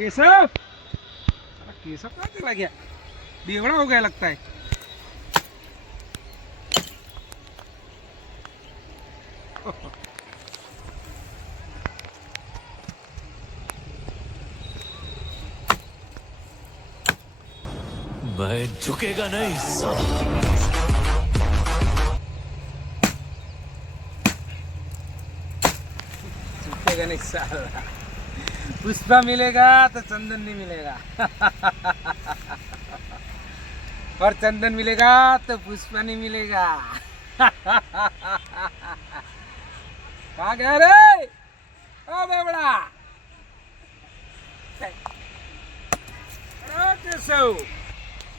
केशव, केशव कहाँ चला गया? बेवड़ा हो गया लगता है। मैं झुकेगा नहीं साला। झुकेगा नहीं साला। पुष्पा मिलेगा तो चंदन नहीं मिलेगा। और चंदन मिलेगा तो पुष्पा नहीं मिलेगा। कहाँ गया रे? ओ बेवड़ा, केशव।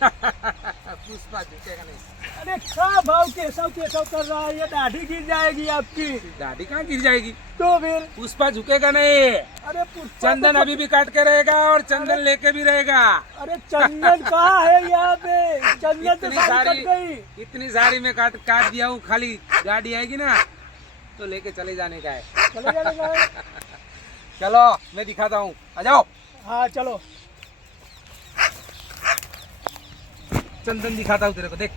पुष्पा झुकेगा नहीं। अरे क्या भाव केशव केशव कर रहा है? ये दाढ़ी गिर जाएगी आपकी। दाढ़ी कहाँ गिर जाएगी? तो फिर पुष्पा झुकेगा नहीं। अरे पुष्पा चंदन अभी भी काट के रहेगा और चंदन लेके भी रहेगा। अरे चंदन कहाँ है यहाँ पे? चंदन तो सारी कट गई। इतनी सारी में काट दिया हूँ, खाली गाड़ी आएगी ना तो लेके चले जाने का है। चले जाने का है? चलो मैं दिखाता हूँ, आ जाओ। हाँ चलो। चंदन दिखाता हूँ तेरे को, देख।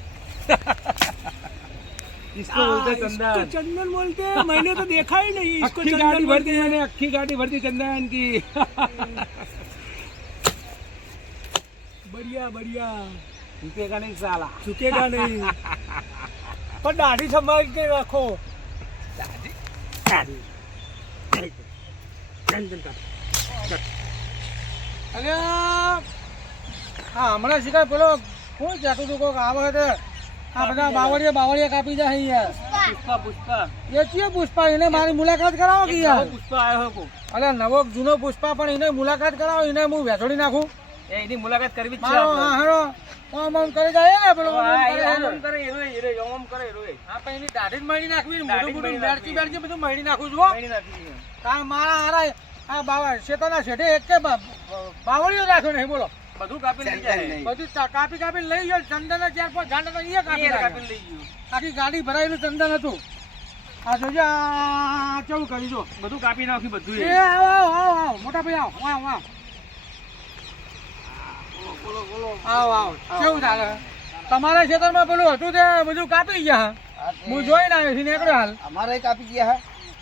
इसको बोलते चंदन। इसको चंदन बोलते हैं? मैंने तो देखा ही नहीं इसको। अक्खी चंदन गाड़ी भर दी बोलते हैं। मैंने, अक्खी गाड़ी भर दी चंदन की। बढ़िया बढ़िया। झुकेगा नहीं साला। झुकेगा नहीं। पर दाढ़ी संभाल के रखो। चंदन का अरे हाँ, हमारा शिकार पेलो कोई जाटू दुको आवे है। આ બધા બાવળિયા કાપી જાય યાર। पुष्पा पुष्पा એ છે પુષ્પા, એને મારી મુલાકાત કરાવો કે યાર। पुष्पा आयो को અરે નવો જૂનો પુષ્પા, પણ એને મુલાકાત કરાવો, એને હું વેચોડી નાખું। એની મુલાકાત કરવી જ છે મારો આપણે। હારો ઓમ ઓમ કરી જાય ને પેલો ઓમ આ કરે ઓમ કરે એરોય ઓમ કરે એરોય આપણે એની દાઢી જ મળી નાખવી, દાઢી જ મોઢું મળી બેડકી નાખવી। બેડકી બધું મળી નાખું છું હો। મળી નાખી કારણ મારા હારા આ બાવા શેતાના શેઠે એક કે બાવળિયો રાખ્યો નહીં, બોલો। બધું કાપી લઈ જાય બધું કાપી કાપીને લઈ ગયો। ચંદન 4-5 ગાંડા તો અહીંયા કાપી કાપી નાખ્યા। લઈ ગયું આખી ગાડી ભરાયેલું ચંદન હતું। આ જોજો, આ કેવું કરી જો। બધું કાપી નાખ્યું બધું એ આવો આવો આવો મોટા ભાઈ આવો આવો આવો આવો આવો કેવું ચાલે? તમારા ખેતરમાં પેલું હતું તે બધું કાપી ગયા? હું જોઈને આવ્યો છું, નીકળ્યો હાલ। हमारे काफी किया है।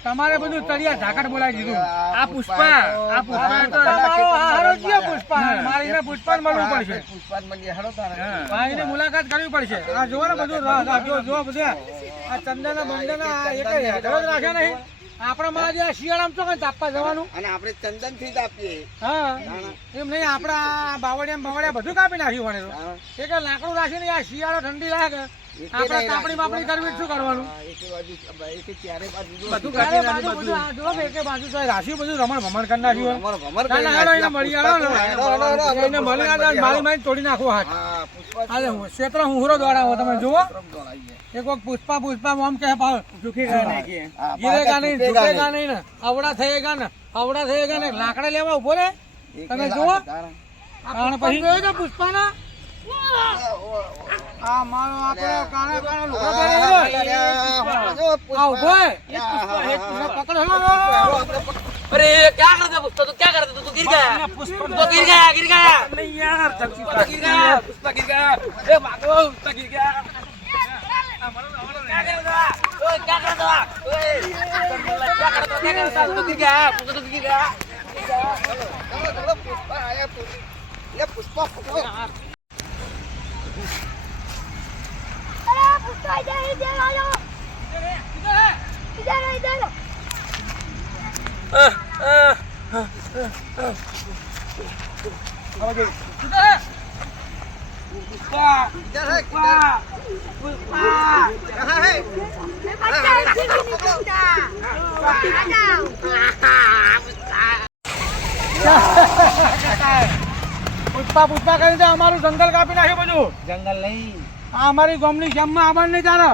તમારે બધું તળિયા ઝાકટ બોલાવી દીધું। આ પુષ્પા તો તમારો હારો કયો પુષ્પા? મારીને પુષ્પા મળવું પડશે। पुष्पान मलिया हरो तारा। ભાઈની મુલાકાત કરવી પડશે। આ જોવો ને બધું જો બધા આ ચંદન બંદન એક જ રાખ્યા નહીં। આપણામાં આજે આ શિયાળામાં તો કઈ તાપવા જવાનું? અને આપણે ચંદન થી જ આપીએ। હા એમ નહીં, આપણા બાવળિયા બધું કાપી નાખ્યું વણે તો। એક લાકડું રાખીને આ શિયાળો ઠંડી લાગે, આપણે કાપડી બાપડી કરવી શું કરવાનું? એકે બાજુ એકે ચારે બાજુ બધું કાપી નાખ્યું બધું। આ જો એકે બાજુ તો રાખ્યું બધું, રમણ ભમણ કરી નાખ્યું। અમારો ભમર ના ના હાલો, એને મળી આવો ને, એને મળી આવે મારી મારી તોડી નાખો હાથ। હા પુષ્પા અરે ક્ષેત્ર હું હુરો દોડાવો, તમે જુઓ। દોડાઈએ। એક વખત પુષ્પા પુષ્પા આમ કહે પાવ ઝુકેગા નહીં કે હા, गिरेगा नहीं, झुकेगा झुकेगा नहीं ना, अवड़ा થયેગા ને, અવડા થયેગા ને। લાકડા લેવા ઉભો રે, તમે જુઓ। અને પછી ગયો છે પુષ્પાના આ મારો આપણો કાળા કાળા લુગડા પહેરેલો। આ ઉભો હે, પકડ હેલો। अरे क्या कर रहा था पुष्पा? तो क्या कर रहा था? तू गिर गया, तो गिर गया નહીં યાર, पुष्पा गिर गया, पुष्पा गिर गया। ए भागो, पुष्पा गिर गया। क्या कर रहा था? ओए क्या कर रहा था? ओए क्या कर रहा था? क्या कर रहा था? तू गिर गया, पुष्पा तो गिर गया। पुष्पा आया ले पुष्पा पकड़ो। अरे पुष्पा इधर आ जाओ। इधर પુષ્પા इधर है પુષ્પા कहाँ है? बच्चा भी नहीं बनता। आ जाओ। પુષ્પા પુષ્પા કરીને અમારું જંગલ કાપી નાખ્યું બધું। जंगल नहीं। આ અમારી ગામની શ્યામમાં આવવાનું નહીં તારે।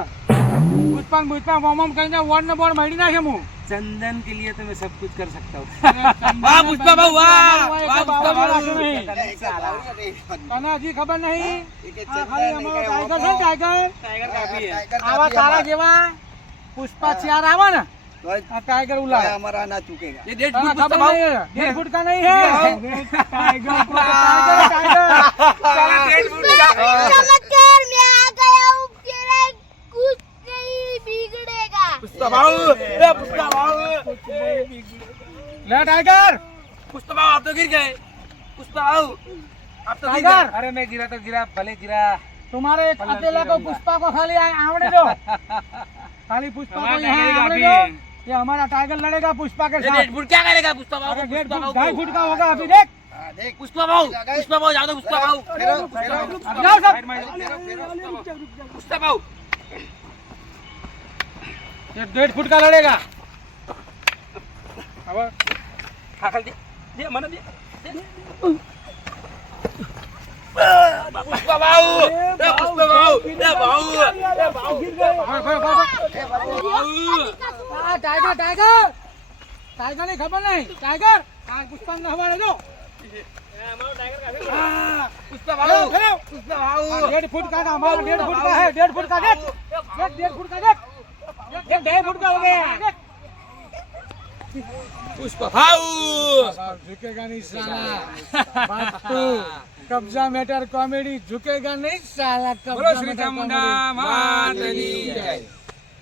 પુષ્પા પુષ્પા મોમમ કરીને વોર્ડ ને બોર્ડ મળી નાખે હું। चंदन के लिए तो मैं सब कुछ कर सकता हूँ। વાહ પુષ્પા ભાઈ વાહ, વાહ, પુષ્પા ભાઈ। તને હજી ખબર નહીં? एके આ ખાલી અમારો ટાઈગર છે ને, ટાઈગર टाइगर काफी है। આવા તારા જેવા પુષ્પા ચાર આવે ને આ टाइगर उला है हमारा ना चुकेगा ये 1.5 हाँ, फुट पुष्पा खबर भाऊ नहीं है 1.5 फुट का नहीं है टाइगर को टाइगर चला 1.5 फुट का चमत्कार मैं आ गया हूँ तेरा कुछ नहीं बिगड़ेगा पुष्पा भाऊ ए पुष्पा भाऊ ले टाइगर पुष्पा भाऊ आप तो गिर गए पुष्पा भाऊ आप तो गिर टाइगर! गए अरे मैं गिरा तो गिरा भले गिरा तुम्हारे एक अकेला को पुष्पा को खाली आवड़े दो खाली पुष्पा को यहाँ आवड़े दो ये हमारा टाइगर लड़ेगा पुष्पा के ये साथ 1.5 फुट क्या करेगा पुष्पा भाऊ अरे को? 1.5 पुष्पा फुट भाऊ 2.5 फुट का होगा अभी देख पुष्पा भाऊ जाओ दो पुष्पा भाऊ अब जाओ सब पुष्पा भाऊ ये 1.5 फुट का लड़ेगा अब खाखल दे मन दे पुष्पा भाऊ ए पुष्पा भाऊ ए भाऊ टाइगर टाइगर टाइगर नहीं खबर नहीं टाइगर पुष्पा ने हमारे दो पुष्पा भाऊ पुष्पा भाऊ 1.5 फुट का हमारा 1.5 फुट का है 1.5 फुट का देख 1.5 फुट का देख 1.5 फुट का हो गया पुष्पा भाऊ झुकेगा नहीं साला बात तो कब्जा मैटर कॉमेडी झुकेगा नहीं साला बोलो श्री चामुंडा माता की जय